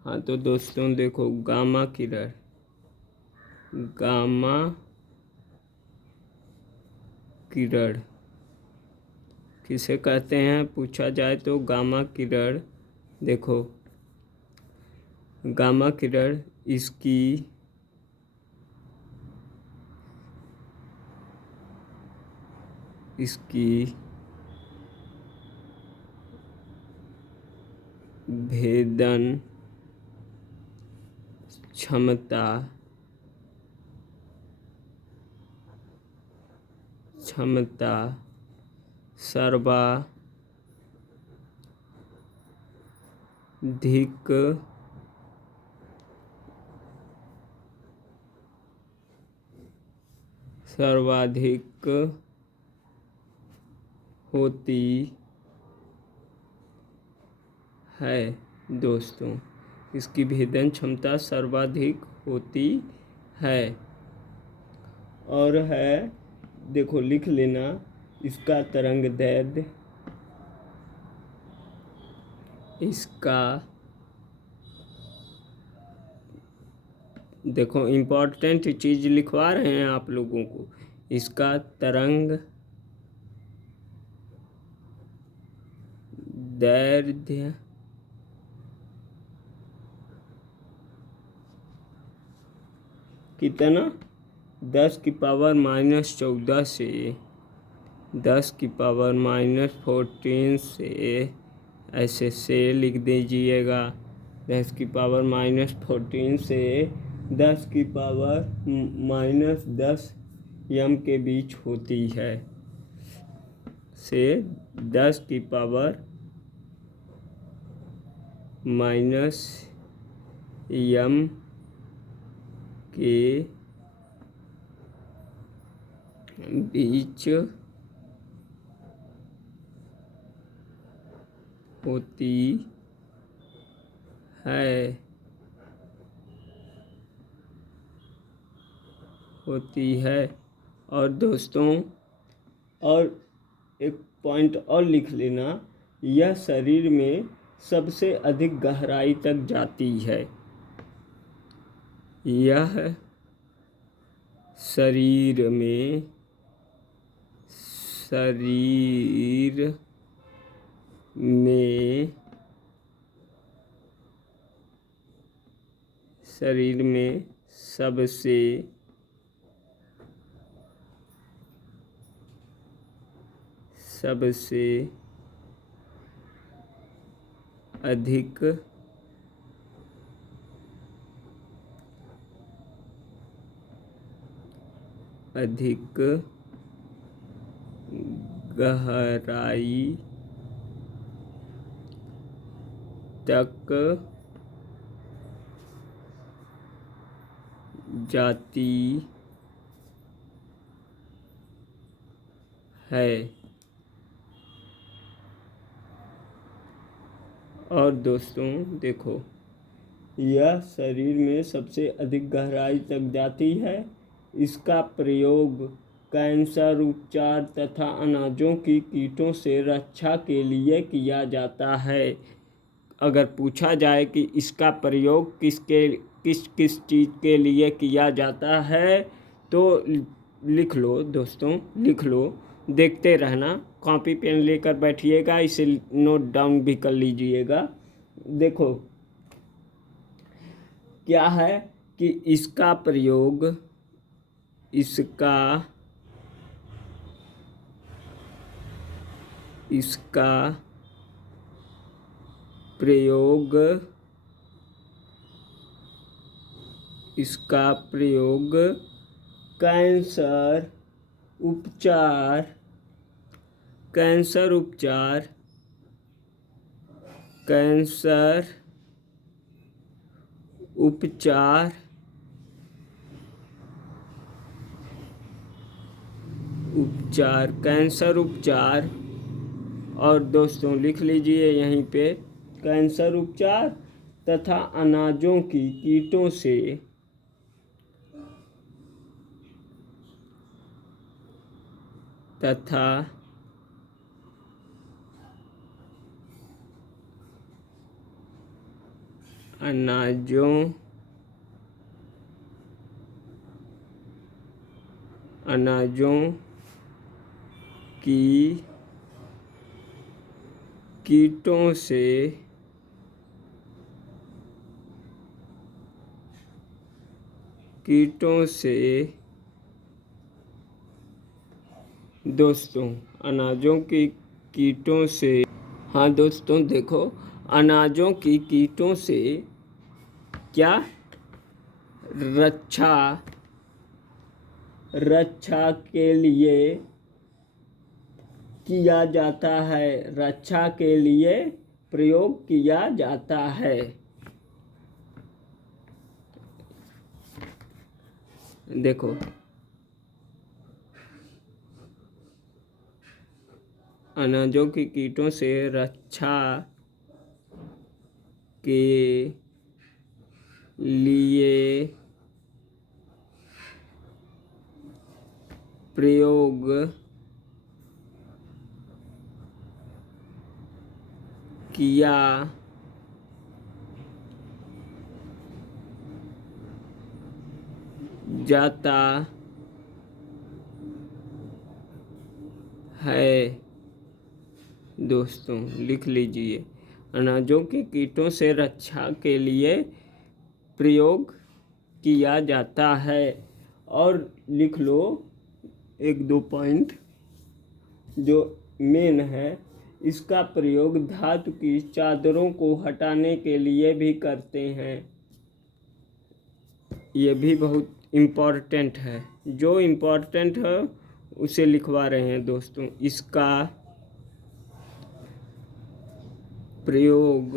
हाँ तो दोस्तों देखो, गामा किरण, गामा किरण किसे कहते हैं पूछा जाए तो गामा किरण, देखो गामा किरण इसकी भेदन क्षमता सर्वाधिक होती है। दोस्तों, इसकी भेदन क्षमता सर्वाधिक होती है। और है, देखो लिख लेना, इसका तरंगदैर्ध्य, इसका देखो इम्पोर्टेंट चीज़ लिखवा रहे हैं आप लोगों को, इसका तरंग दैर्ध्य कितना, 10⁻⁻14 से 10⁻⁻14 से ऐसे से लिख दीजिएगा। 10⁻⁻14 से 10⁻⁻10 यम के बीच होती है, से 10⁻⁻m के बीच होती है। और दोस्तों, और एक पॉइंट और लिख लेना, यह शरीर में सबसे अधिक गहराई तक जाती है। यह शरीर में सबसे अधिक गहराई तक जाती है। और दोस्तों देखो, यह शरीर में सबसे अधिक गहराई तक जाती है। इसका प्रयोग कैंसर उपचार तथा अनाजों की कीटों से रक्षा के लिए किया जाता है। अगर पूछा जाए कि इसका प्रयोग किस चीज़ के लिए किया जाता है, तो लिख लो दोस्तों, लिख लो, देखते रहना, कॉपी पेन लेकर बैठिएगा, इसे नोट डाउन भी कर लीजिएगा। देखो क्या है कि इसका प्रयोग कैंसर उपचार, और दोस्तों लिख लीजिए यहीं पे, कैंसर उपचार तथा अनाजों की कीटों से अनाजों अनाजों की कीटों से दोस्तों, अनाजों की कीटों से, हाँ दोस्तों देखो, अनाजों की कीटों से क्या रक्षा के लिए किया जाता है, रक्षा के लिए प्रयोग किया जाता है। देखो, अनाजों की कीटों से रक्षा के लिए प्रयोग किया जाता है। दोस्तों लिख लीजिए, अनाजों की कीटों से रक्षा के लिए प्रयोग किया जाता है। और लिख लो एक दो पॉइंट जो मेन है, इसका प्रयोग धातु की चादरों को हटाने के लिए भी करते हैं। ये भी बहुत इम्पोर्टेंट है, जो इम्पोर्टेंट है उसे लिखवा रहे हैं दोस्तों। इसका प्रयोग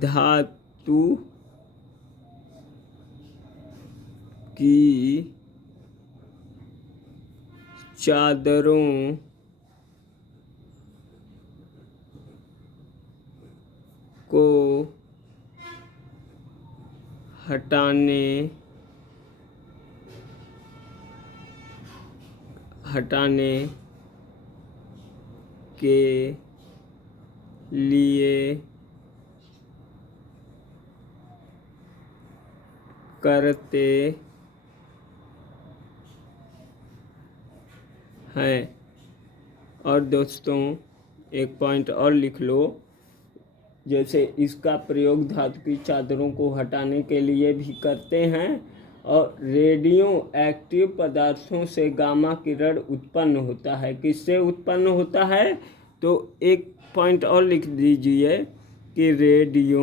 धातु की चादरों को हटाने के लिए करते हैं। और दोस्तों एक पॉइंट और लिख लो, जैसे इसका प्रयोग धातु की चादरों को हटाने के लिए भी करते हैं, और रेडियो एक्टिव पदार्थों से गामा किरण उत्पन्न होता है। किससे उत्पन्न होता है? तो एक पॉइंट और लिख दीजिए कि रेडियो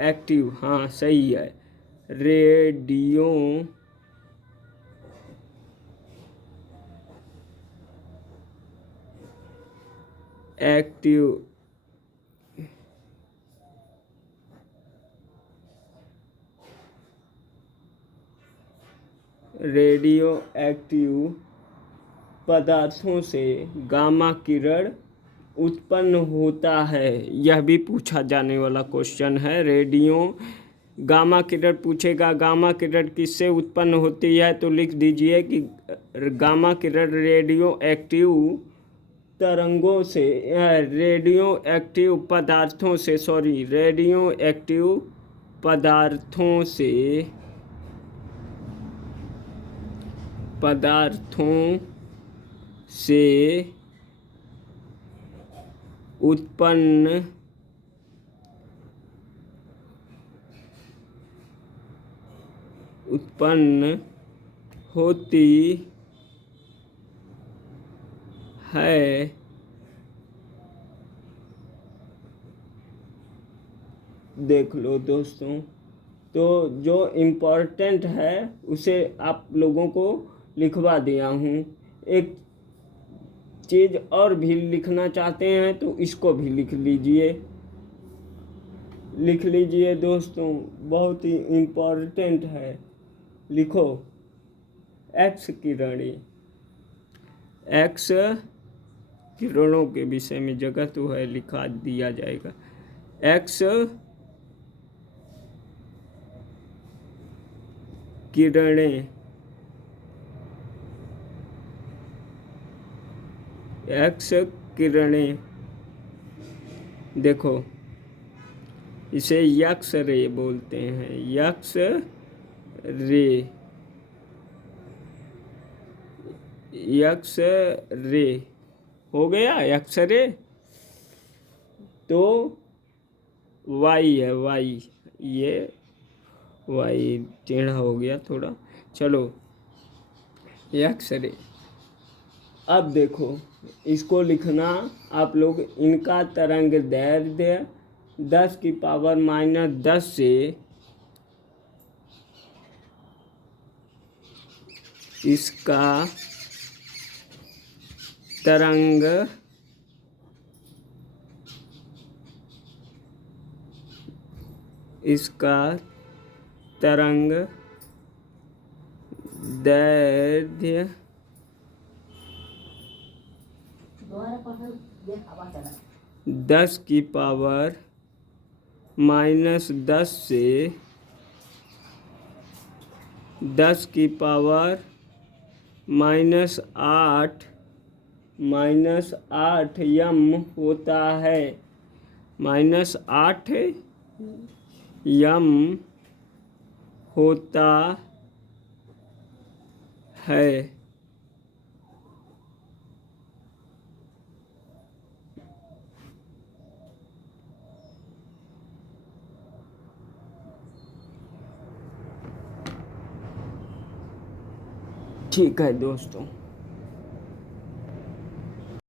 एक्टिव, हाँ सही है, रेडियो एक्टिव पदार्थों से गामा किरण उत्पन्न होता है। यह भी पूछा जाने वाला क्वेश्चन है। गामा किरण पूछेगा, गामा किरण किससे उत्पन्न होती है, तो लिख दीजिए कि गामा किरण रेडियो एक्टिव तरंगों से, रेडियो एक्टिव पदार्थों से उत्पन्न होती है। देख लो दोस्तों, तो जो इम्पोर्टेंट है उसे आप लोगों को लिखवा दिया हूँ। एक चीज़ और भी लिखना चाहते हैं तो इसको भी लिख लीजिए दोस्तों, बहुत ही इम्पोर्टेंट है। लिखो, एक्स किरणों के विषय में जगह तो है, लिखा दिया जाएगा। एक्स किरणें एक्स किरणें, देखो इसे यक्स रे बोलते हैं, यक्स रे, यक्स रे हो गया यक्स रे। तो वाई है, वाई, ये वाई टेढ़ा हो गया थोड़ा, चलो यक्स रे। अब देखो इसको लिखना आप लोग, इनका तरंग दैर्ध्य 10⁻⁻10 से इसका तरंग दैर्ध्य 10⁻⁻10 से 10⁻⁸ यम होता है, -8 यम होता है। ठीक है दोस्तों।